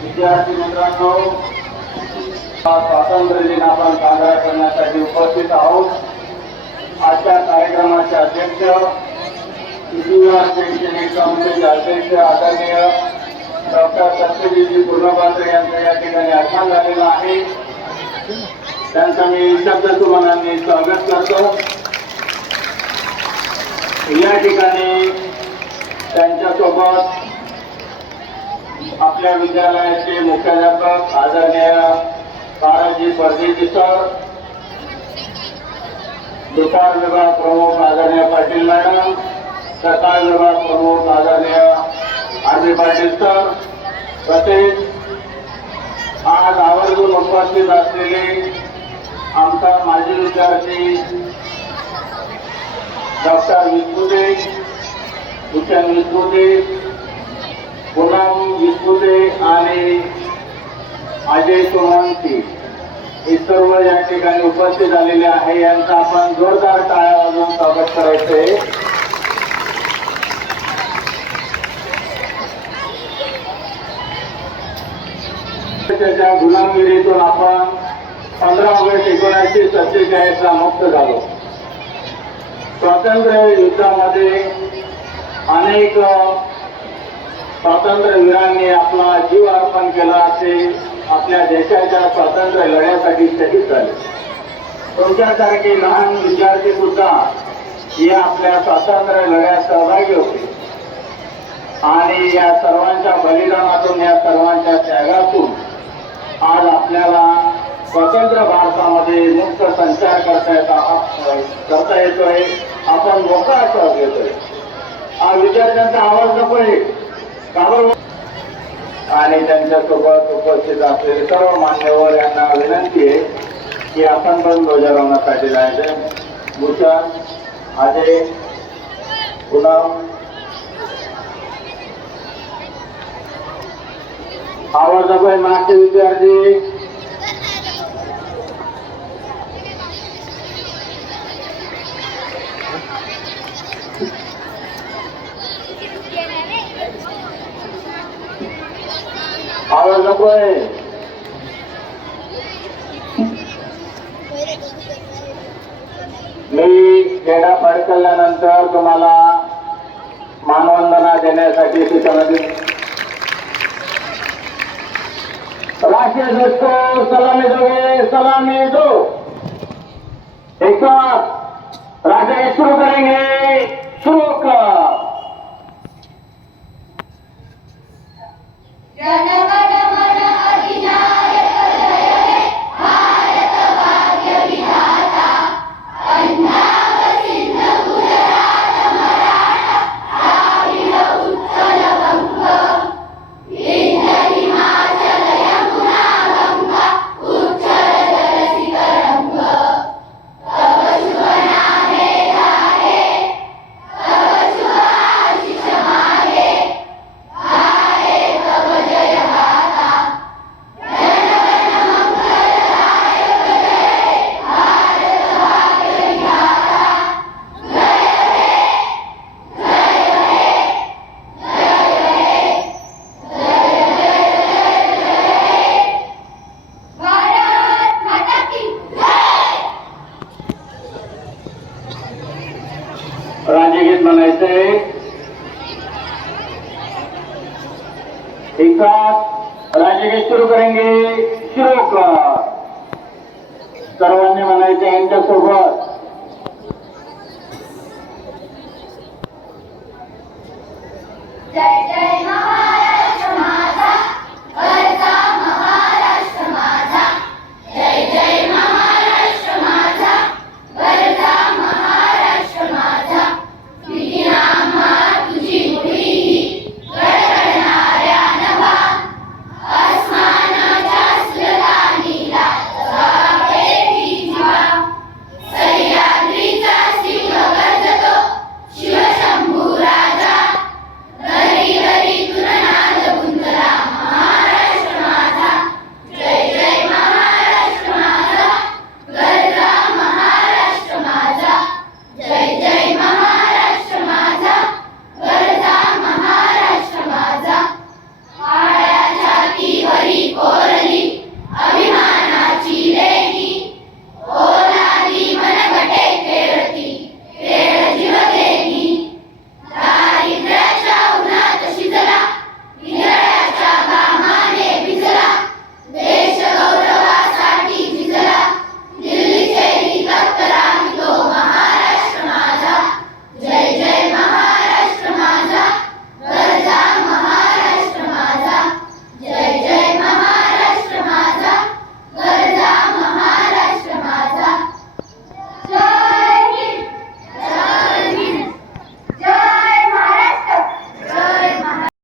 विद्यार्थी मित्रांनो स्वातंत्र्य दिन आपण साजरा करण्यासाठी उपस्थित आहोत आजच्या कार्यक्रमाचे अध्यक्ष शैक्षणिक संस्थेचे अध्यक्ष आदरणीय डॉक्टर सत्यजीजी पूर्णपात्र यांचं या ठिकाणी आगमन झालेलं आहे त्यांचं मी शब्द सुमनांनी स्वागत करतो या ठिकाणी त्यांच्यासोबत आपल्या विद्यालयाचे मुख्याध्यापक आदरणीय ताराजी परदेशी सर दुपार विभाग प्रमुख आदरणीय पाटील मॅडम सकाळ जगा प्रमुख आदरणीय आरबी पाटील तसेच आज आवर्जून उपस्थित असलेले आमचा माजी विद्यार्थी डॉक्टर विस्पुते भूषण विस्पुते पूनम विस्पुते आणि अजय सोमवंती हे सर्व या ठिकाणी उपस्थित झालेले आहे यांचा आपण जोरदार टाळ्या वाजवून स्वागत आहे त्याच्या गुलामगिरीतून आपण पंधरा ऑगस्ट एकोणीसशे सत्तेचाळीसला मुक्त झालो. स्वातंत्र्य युद्धामध्ये अनेक स्वातंत्र्यवीरांनी आपला जीव अर्पण केला असे आपल्या देशाच्या स्वातंत्र्य लढ्यासाठी शहीद झाले. तुमच्यासारखे लहान विद्यार्थी सुद्धा हे आपल्या स्वातंत्र्य लढ्यात सहभागी होते. आणि या सर्वांच्या बलिदानातून या सर्वांच्या स्वतंत्र भारतामध्ये मुक्त संचार करता येता करता येतोय. आपण मोकळा श्वास घेतोय. हा विद्यार्थ्यांचा आवाज नको आहे. कारण आणि त्यांच्यासोबत उपस्थित असलेले सर्व मान्यवर यांना विनंती आहे की आपण पण ध्वजारोहणासाठी जायचं भूषण अजय गुलाम आवाज नको आहे. मागचे विद्यार्थी आवाज नको आहे मी क्रीडा फडकल्यानंतर तुम्हाला मानवंदना देण्यासाठी सूचना दिली राष्ट्रीय ध्वज सलामी दोगे सलामी दो एक साथ म्हणायचंय एक साथ सुरू करेंगे शुरू कर सर्वांनी म्हणायचं यांच्यासोबत. जय जय